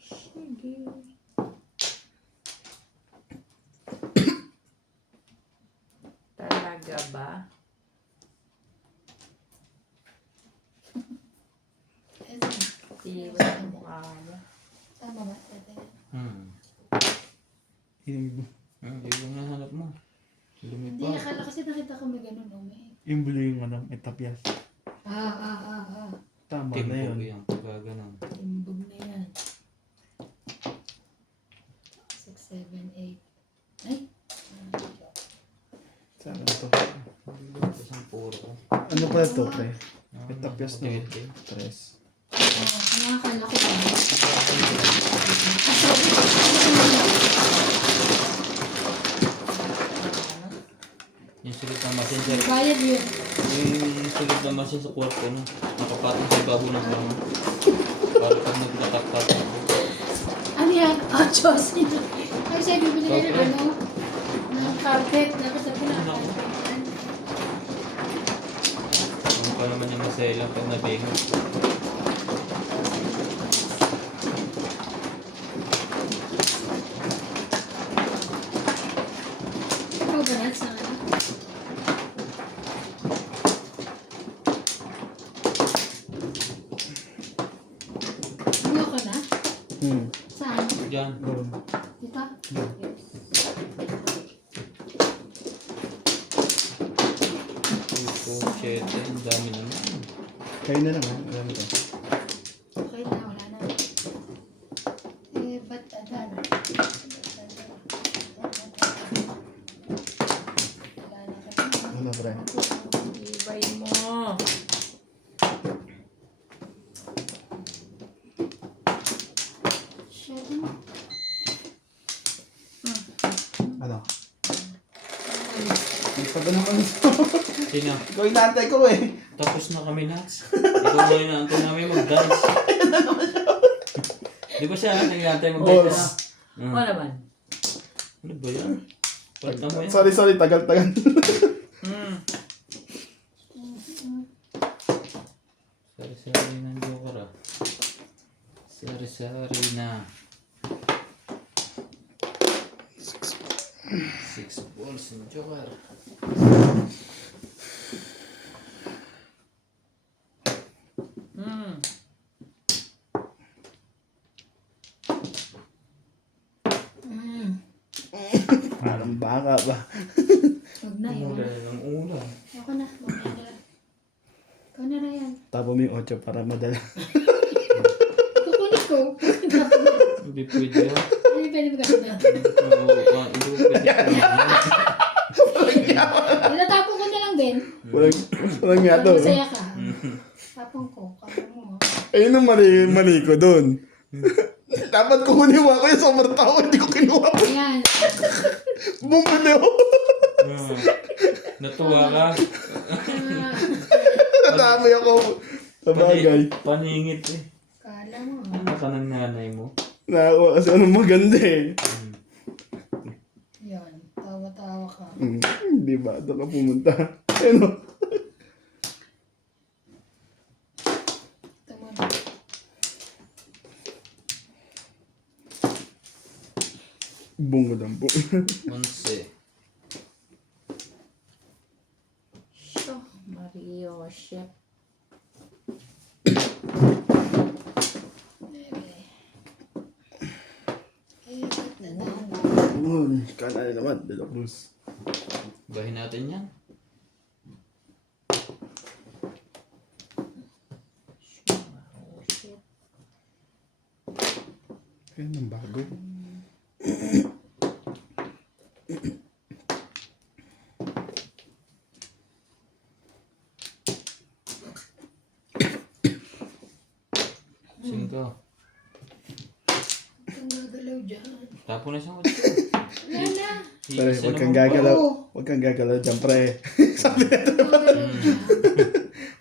Sige. Talaga ba? Ito. Iwan ang mukha mo. Tama ba? Ito. Hindi ko nahanap mo. Hindi, Lumipa. akala kasi nakita ko may ganun. Oh, may. Yung blue yung ano, may tapyas. Tama na Timbog yun. yan. Pagka ganun. Timbog na yan. 6, 7, 8. Ay! Saan to? Tapos ang puro ko. Ano pala to, pre? May tapyas na. Tingin-tingin. 3. Nakakala ko ba? Yung sulit na masin sa... Bayad yun. Yung sulit na masin sa kwarto na. Nakapatong sa babo ng kama. Para pag nagtatak-tak ako. Ano yan? Oh, Diyos. Ay, siya bibili ka ng ano? Ng carpet. Dapat sabi na carpet. Ano pa naman yung masaya lang pag nabingo. doon. Dito? Ito, chete. Ang dami naman. Kayo na lang ha. Alam mo to. Okay na, wala na. Ba't ano? Wala na kami. Ano, pre? Ibay mo. Shit. Ano? Ang sabi naman ito. Sino? Ikaw inaantay ko eh. Tapos na kami, Nats. Ikaw na yung naantay namin mag-dance. Di ba siya nag-iantay mag-dance na? Oo naman. Ano ba yan? Palitan mo yan. Sorry. Tagal. Sari-sari ng Joker ah. Sari-sari na. 6 balls ng Joker. Parang baka ba? Huwag na, yun. Ulan ng ulan. Ako na, mamaya na lang. Ikaw na, Ryan. Tapo mo yung 8 para madala. Kukunin ko. Hindi pwede yan. Hindi pwede maganda. Oo, hindi pwede. Itatapon ko na lang din. Walang nga to. Masaya ka. Tapon ko. Kaya mo. Ayun ang mali ko doon. Dapat kukunin mo ako yung sobrang tao. Hindi ko kinuha. Ayan. Bumaliw. Natuwa ka. Nadami ako. Sa bagay. Paningit eh. Kala mo. Ano ka ng nanay mo? Nakakuha kasi ano maganda eh. Yan. Tawa-tawa ka. Di ba? Doon ka pumunta. Ano? Ito mo. Bungod ang buo. 11. So, Mario, chef. Ba't na dahan? Kanali naman. De La Cruz. Bahin natin yan. Oh, shit. Ayun ang bago. Singko. Ang gagalaw dyan. Tapo na siyang 8. Wala na. Sorry, huwag kang gagalaw. Huwag kang gagalaw dyan, pre. Ang gagalaw dyan.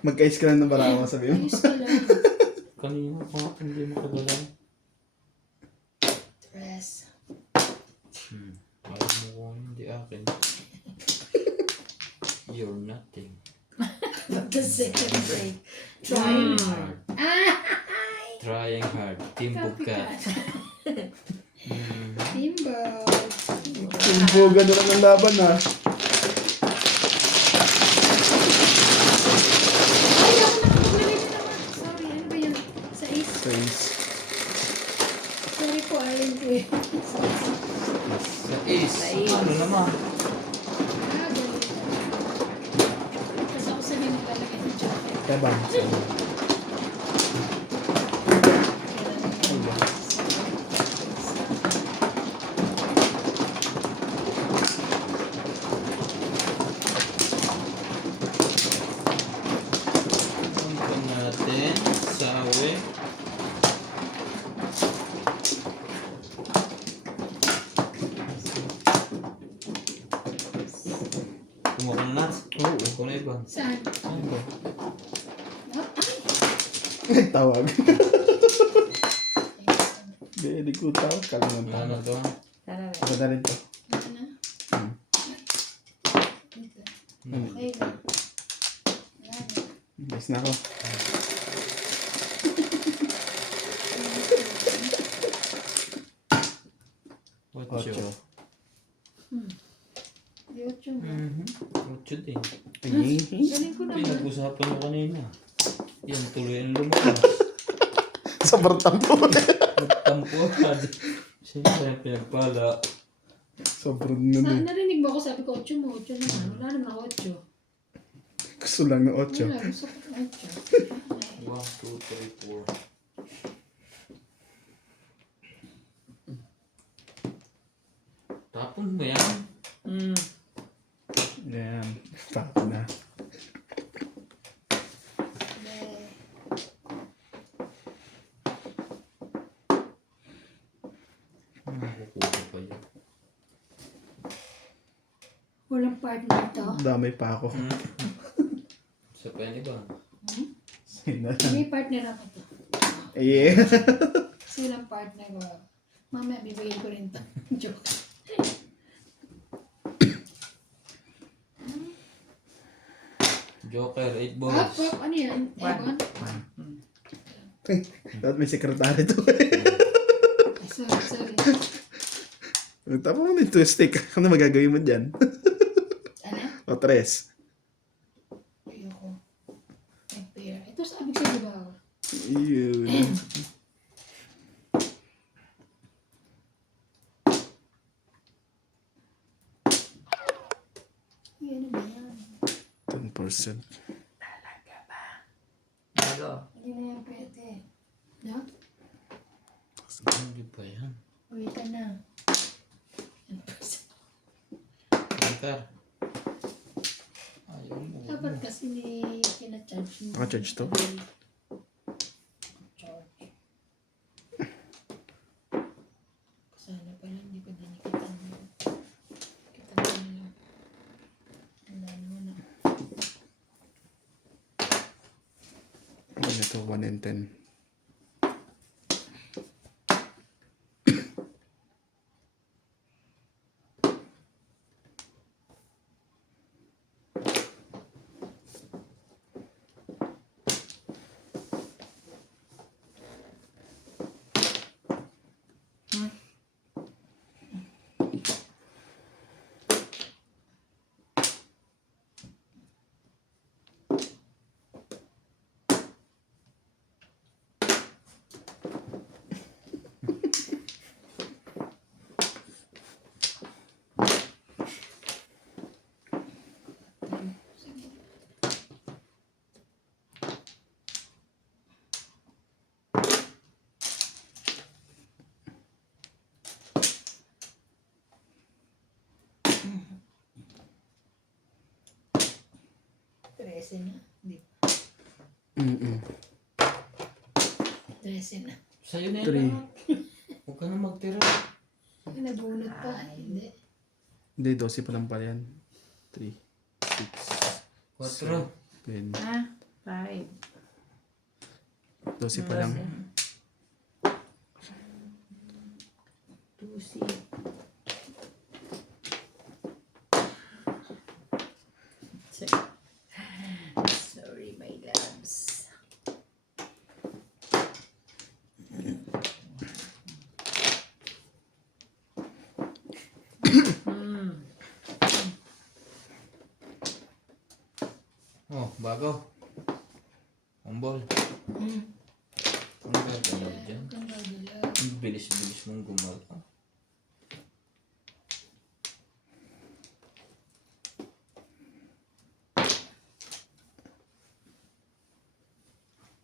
Magka-ice ka lang ng barawa, sabi mo. Ayos ka lang. Kanina pa hindi mo kagalaw. Stress. Ayaw mo ko hindi akin. You're nothing. The second break. Trying hard. Trying hard. Team Bugkat. Timber. Tumbugan na lang ang laban, ha. Ay, ako nakapaglagay na naman. Sorry, ano ba yun? Sa is. Face. Sorry po, ayun ko eh. Sa is. Ano naman? Galing. Kasi ako sabi mo talaga ng jacket. Kaya ba? Punta natin sa awe. Kumuha ka na Nats? Oo. Ikaw na iba. Saan? Ano ba? Nagtawag. Ay. Hindi ko tawag. Kala ng Wala na tawag. to. Tara, Ako na rin to. Ano na? Dito. Ano? Okay lang. Wala na. Bas na ako. Ocho. Di 8 mo. Ocho din. galing ko naman. Pinag-usapan mo kanina. Yan, tuloy ang lumakas. Sobrang tampo. Nagtampo agad. Siyempre yung pinagpala. Sobrang nun eh. Narinig mo ako, sabi ko, 8 mo, 8 naman. Wala naman ako 8. Gusto lang ng 8. Wala, gusto ko 8. 1, 2, 3, 4. Tapon mo yan. Yan. Tako na. Nakukuha pa yun. Walang partner to. Damay pa ako. Sa pa yan iba. Sina. May partner ako to. Yeah. Kasi walang partner ko. Mamaya, bibigyan ko rin to. Joke. Joker, 8 Hop, balls. hop, ano yan? Evan? Dapat may sekretary to. Sorry, sorry. Tapos mo yung stick. Ano magagawin mo dyan? Ano? O, 3. Ayoko. May pera. Ito sabi ko, di ba? Yun. Ay, ano ba yan? 10%. Bago. Hindi na yan pwede. No? Hindi pa yan. Uwi ka na. Joker. Ayaw mo. Dapat kasi kinacharge mo. Naka-charge to? Charge. Sana pala hindi ko dinikitan mo. Kita mo na lang. Wala naman na. Ano ito? 1 and 10. Trese na. Hindi. Mm-mm. 13 na. Sa'yo na Three. yun lahat. Huwag ka na magtira. Ay, nabunot pa. Hindi. Hindi, 12 pa lang pala yan. 3, 6, 4. 7, Ah, 5. 12 pa lang. 2C. Sorry, my loves. Oh, bago. Umbol. Ang gagawin mo dyan? Ang gagala. Ang bilis-bilis mong gumalaw.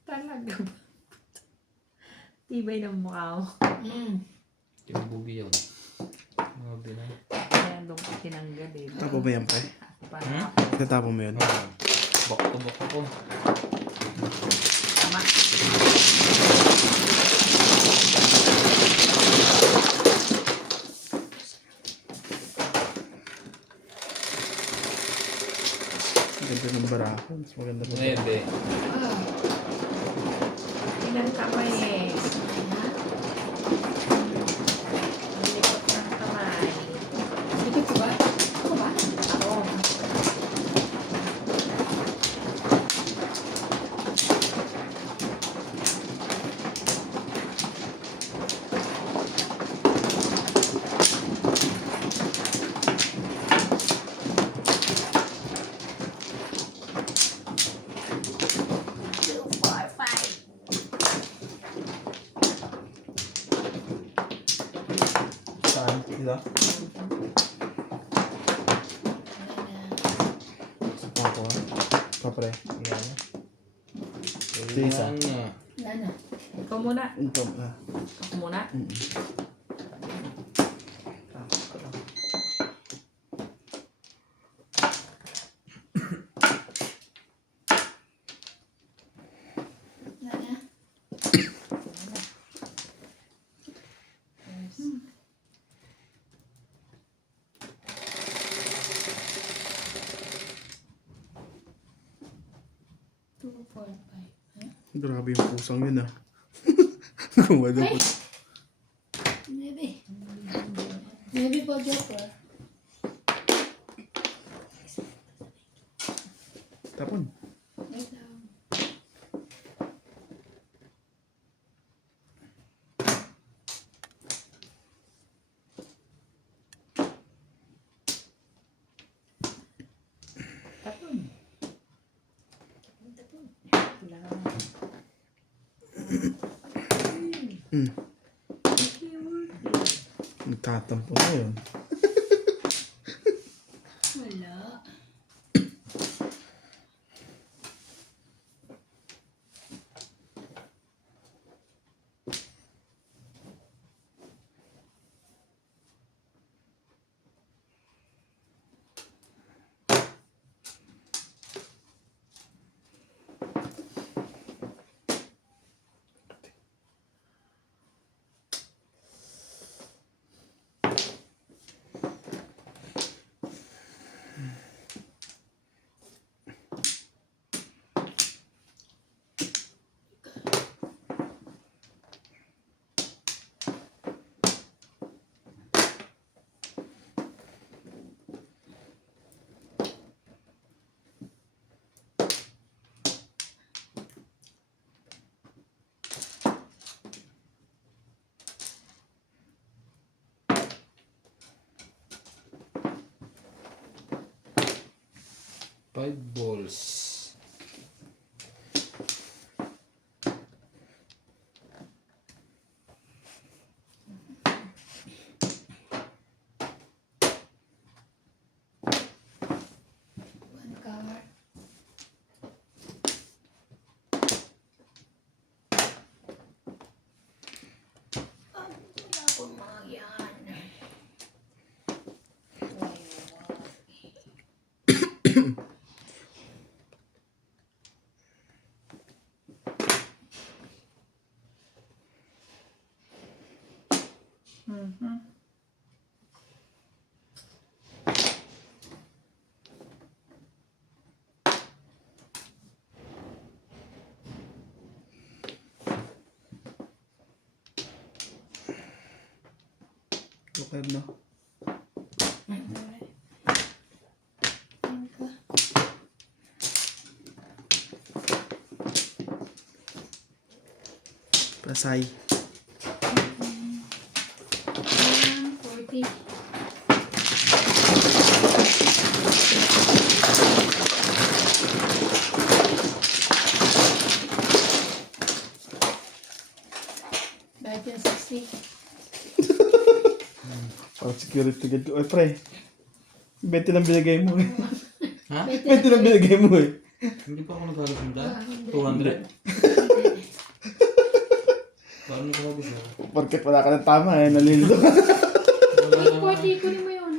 Talaga ba? Tibay ng mukha mo. Tinubugi yun. Mga binay. Kaya doon ko tinanggal eh. Tapo ba yan, pre? Para Itatapo mo yun. Oh, back to back ako. tama. Ganda ng barako. Mas maganda pa. 9. Ah. Ilan kamay eh. Likot ng kamay. Ito ko ba? Ako ba? Ako. Saan? Dito? Sa pako ah. Papre. Yan. Sige, isa. Ayan na. Wala na. Ikaw muna. Ito na. Ako muna. Wala na. Two, four, five. Grabe yung pusang yun ah. Gumada po. Maybe. Maybe po Joker. Tapon. Wait lang. Tapon. Tapon. Kailangan. Nagtatampo na yun. Wala. Five balls. One card. Wala akong mga yan. Mhm. Okay na. Pasay. 40. Bakit yung 60? Parang security guard ko. Oy, pre. 20 lang binigay mo eh. Ha? 20 lang binigay mo eh. Hindi pa ako nagkakasundan. 200. Paano ko mag-isa? Porket wala ka ng tama eh. Nalilito ka. Wala Wait, na. 40 ko mo yun.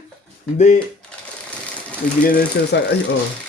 Hindi. Nagbigay na siya sa... Ay, oh.